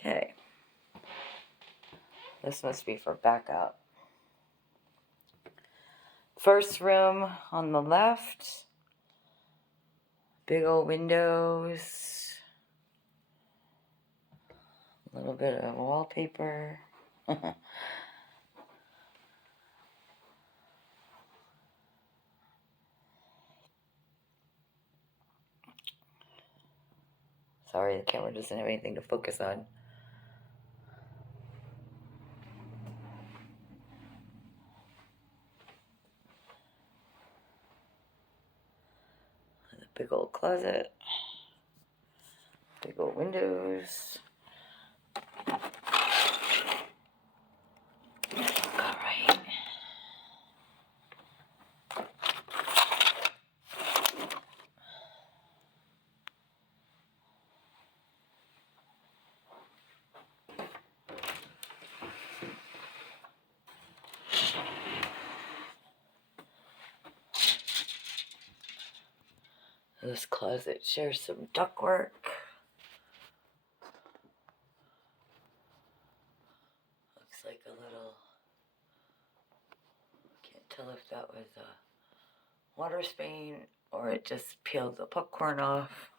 Okay. This must be for backup. First room on the left. Big old windows. A little bit of wallpaper. Sorry, the camera doesn't have anything to focus on. The big old closet. Big old windows. Alright. This closet shares some ductwork. Looks like a little, can't tell if that was a water stain or it just peeled the popcorn off.